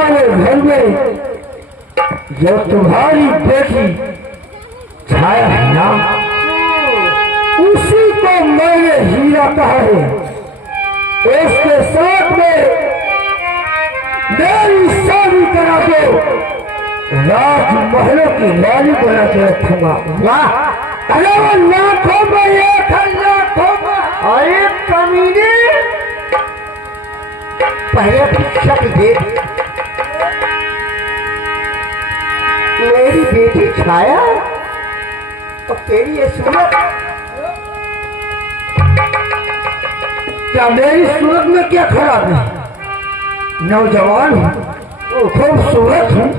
हमारे घर में जो तुम्हारी बेटी छाया है ना, उसी को मैंने हीरा कहा है। इसके साथ में मेरी शादी करा दो, राजमहलों की रानी बना के रखूंगा। वाह! अरे वो लाखों में एक है, लाखों में। अरे कमीने, पहले शिक्षक दे। मेरी बेटी छाया और तेरी ये सूरत, क्या मेरी सूरत में क्या खराब है? नौजवान हूँ, खूबसूरत हूँ,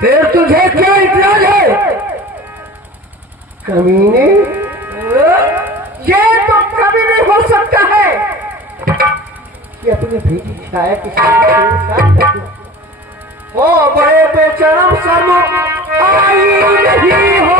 फिर तुझे क्या इतराज है? कमीने, ये तो कभी नहीं हो सकता है कि अपने बेटी छाया की शादी ओ बड़े बेचरम शर्म आई नहीं हो।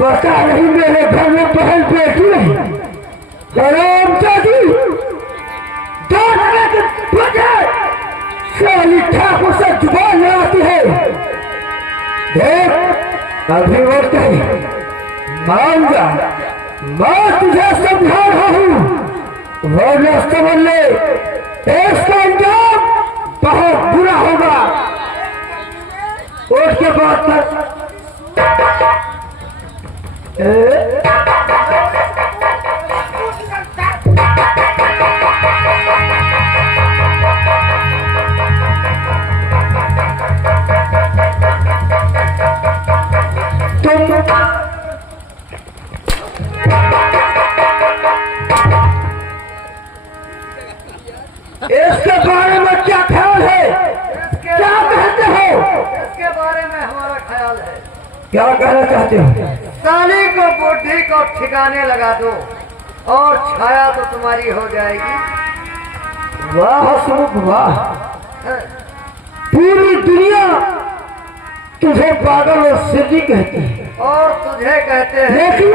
बता रही मेरे घर में पहल बेटी है, साली ठाकुर से जुबान नहीं आती है। देख अभी वो कही मान जा, मैं तुझे समझा रहा हूँ, वो न समझ ले, इसका अंजाम बहुत बुरा होगा। उसके बाद तक इसके बारे में क्या ख्याल है? क्या कहते हो? इसके बारे में हमारा ख्याल है। क्या कहना चाहते हो? साली को बुद्धि को ठिकाने लगा दो और छाया तो तुम्हारी हो जाएगी। वाह हसमुख वाह, पूरी दुनिया तुझे पागल और सिद्धि कहती है और तुझे कहते हैं लेकिन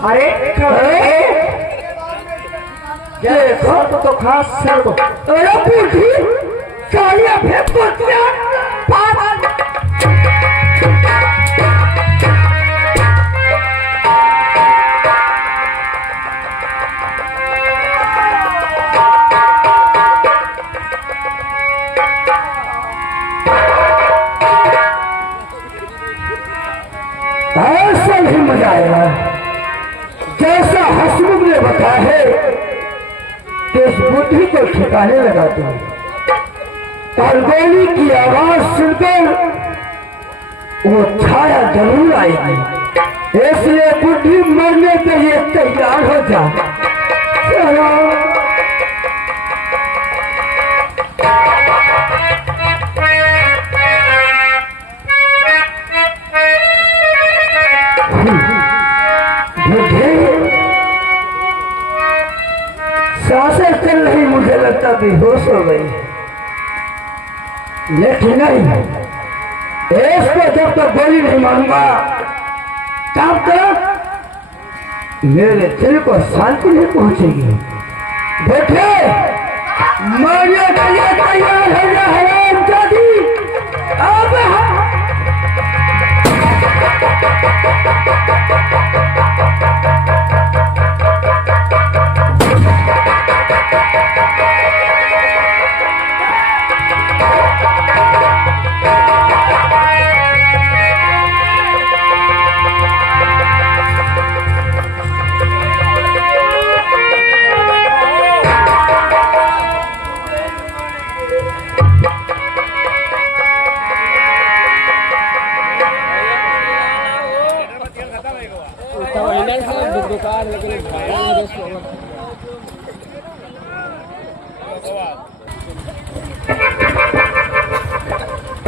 अरे देखो तो खास सर को अरे पूछी सालिया फेंक को ऐसा नहीं मजा आएगा जैसा हसमुख ने बताया है कि इस बुद्धि को ठिकाने लगाते हैं। गोली की आवाज सुनकर वो छाया जरूर आएगी, इसलिए बुद्धि मरने के लिए तैयार हो जा। सांसें चल रही, मुझे लगता बेहोश हो गई, लेकिन नहीं, इसको जब तक गोली नहीं मारूंगा तब तक मेरे दिल को शांति नहीं पहुंचेगी। बैठे मरने के लिए तैयार हो जा हरामजादी। अब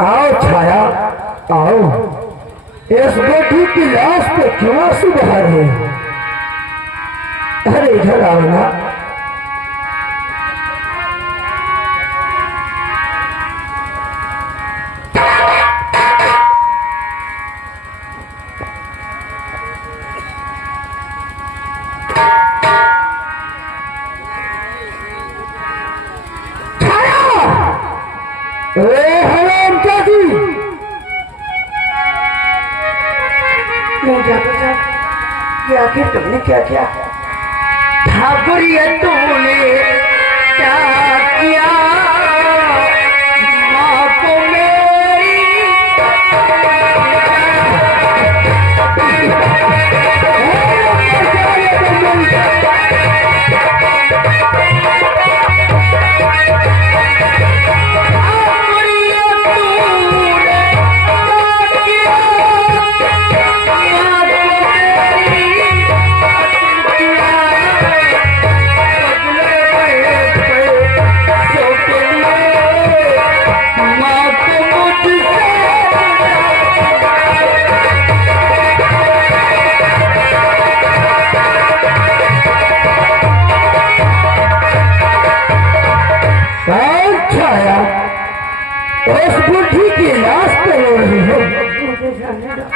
आओ छाया, आओ। इस बेटी की लाश पे क्यों आंसू बहा रहे हो? अरे इधर आओ ना। ये आखिर तुमने क्या किया? ठाकुर ये तूने क्या किया? माँ को मेरी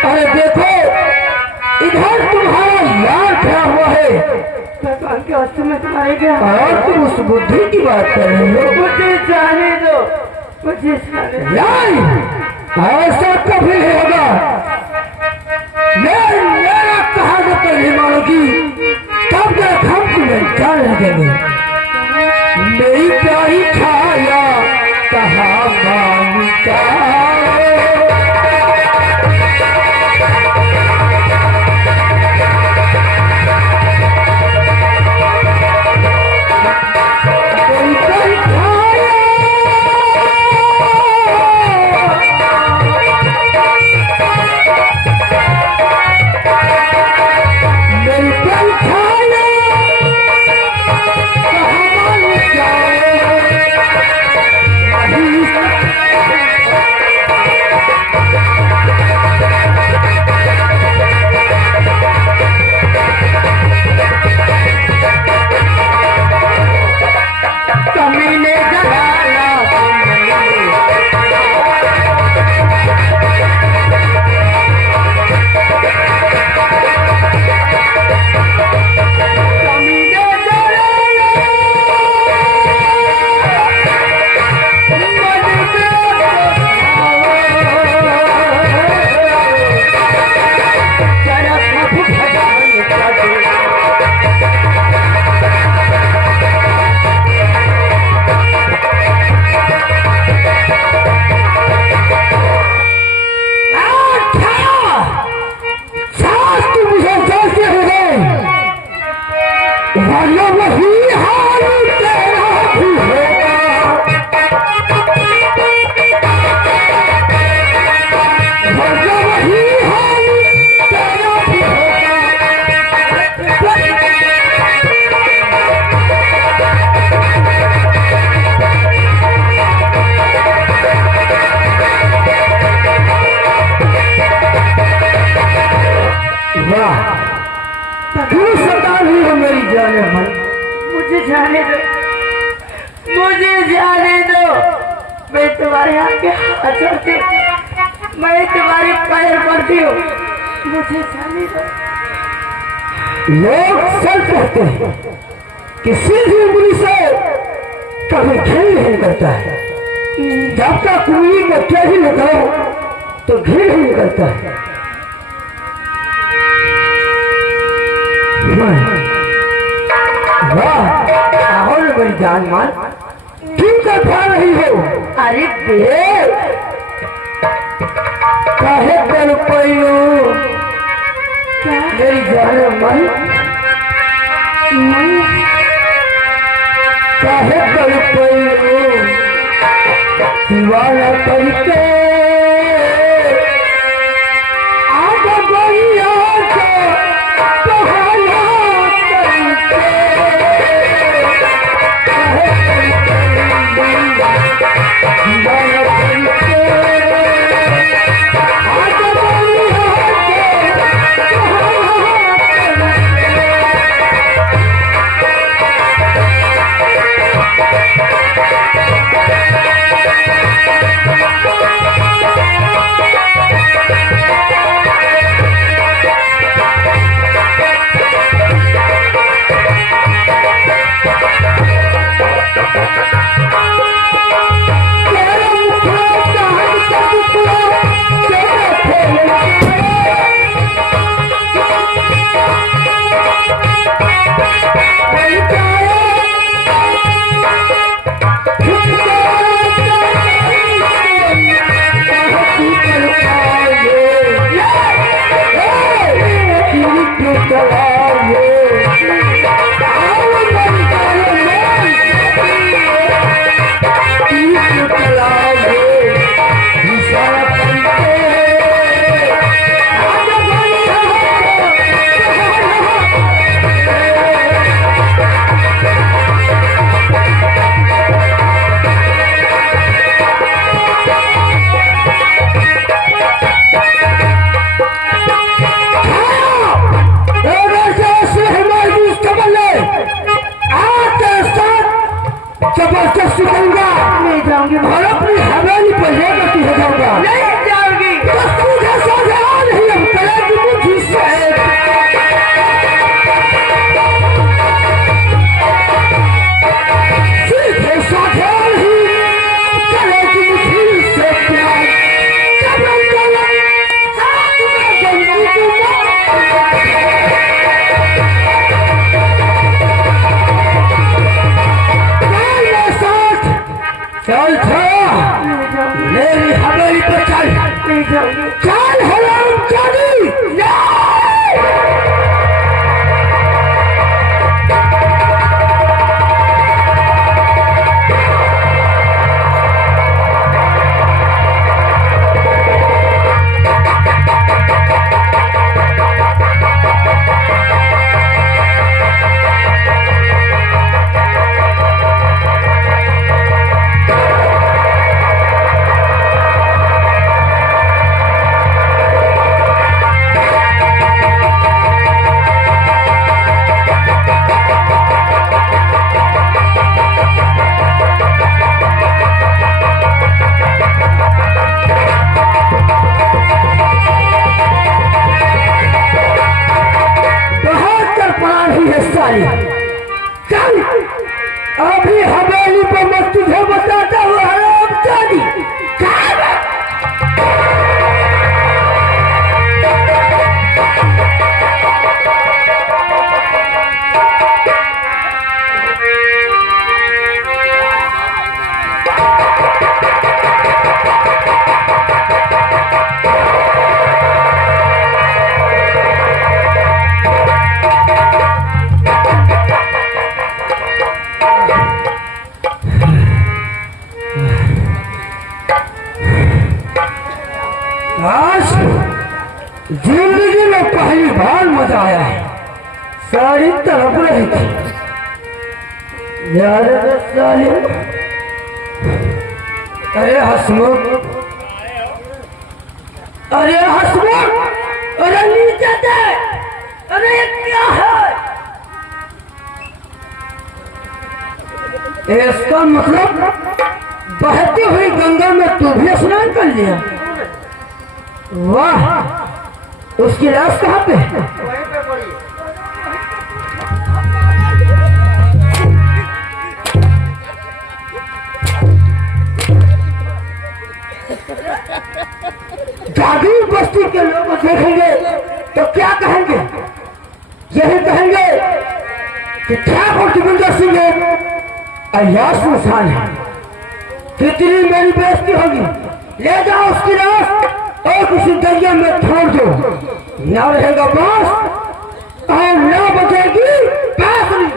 अरे देखो इधर तुम्हारा यार खड़ा हुआ है। भगवान के वास्ते में तुम्हारे क्या? और तुम उस बुद्धि की बात कर रही हो? मुझे जाने दो, मुझे जाने दो। नहीं, ऐसा कभी नहीं होगा। मेरा कहा तो नहीं मानोगी, तब तक हम तुम्हें जान लगेंगे। मेरी प्यारी छाया कहा मानता मुझे जाने दो, मुझे जाने दो। मैं तुम्हारे आगे हाथ जोड़ती हूँ, मैं तुम्हारे पैर पड़ती हूँ, मुझे जाने दो। लोग सब कहते हैं कि सीधी उंगली से कभी घी नहीं करता है। जब तक उंगली को तेजी लगाओ तो घी नहीं निकलता है। वाह, आओ ना मेरी जान मान, क्यों कर पा रही हो? अरे देव, काहे कर पाइयो मेरी जान मन, काहे कर पाइयो दीवाना करके आगे बढ़िया मेरी हवेली पर चल। नहीं जाऊंगी। चल हराम जादी। चल अभी हवेली पे मैं तुझे बताता हूँ हराम जादी। आज जिंदगी में पहली बार मजा आया है। सारी तरफ रही थी यार साली। अरे हसमुख, अरे हसमुख, अरे नीचे दे। अरे ये क्या है? इसका मतलब बहती हुई गंगा में तू भी स्नान कर लिया। वाह, उसकी लाश कहाँ पे है? जागीर बस्ती के लोग देखेंगे तो क्या कहेंगे? यही कहेंगे कि ठाकुर जोगिंदर सिंह अय्याश इंसान है। कितनी मेरी बेइज्जती होगी। ले जाओ उसकी लाश और किसी दरिया में छोड़ दो। न रहेगा बांस और न बचेगी बांसुरी।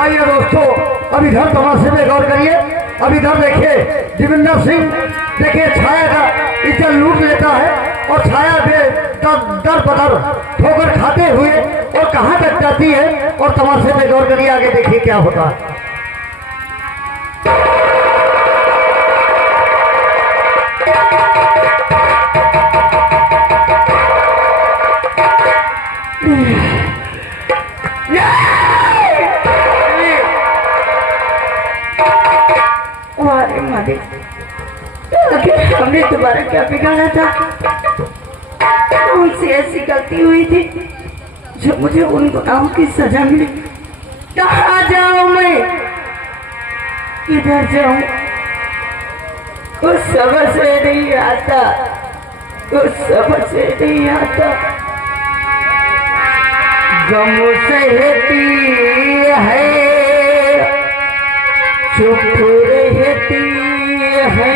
आइए दोस्तों, अभी घर तमाशे में गौर करिए। अभी घर देखिए, जोगिंदर सिंह देखिए छाया का इज्जत लूट लेता है और छाया पे दर बदर ठोकर खाते हुए और कहां तक जाती है। और तमाशे में गौर करिए, आगे देखिए क्या होता है। हमने तुम्हारा क्या बिगाड़ा था? उनसे ऐसी गलती हुई थी जो मुझे उन गुनाहों की सजा मिली। कहाँ जाऊं मैं, किधर जाऊं, कुछ समझ में नहीं आता, कुछ समझ में नहीं आता। गम सहती है, चुप रहती है,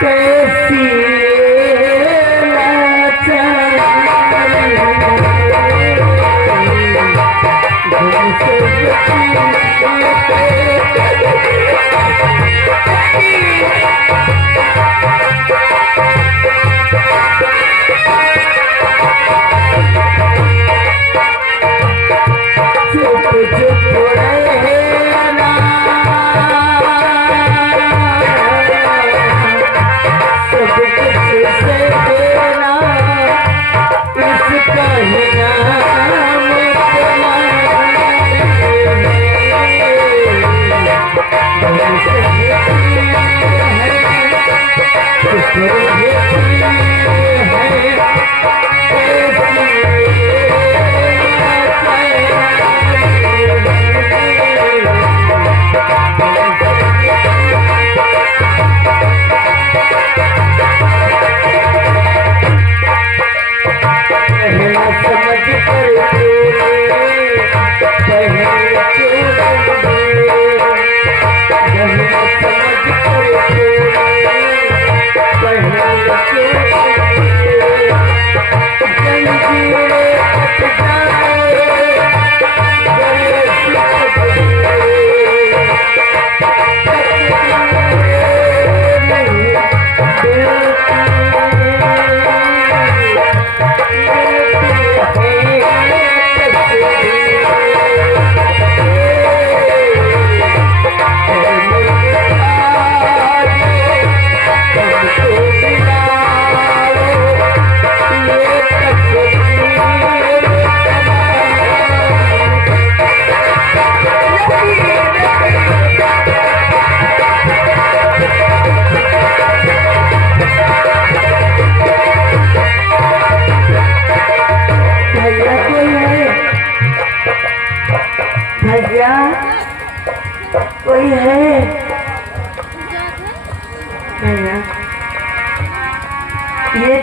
कैसी भैया कोई है भैया ये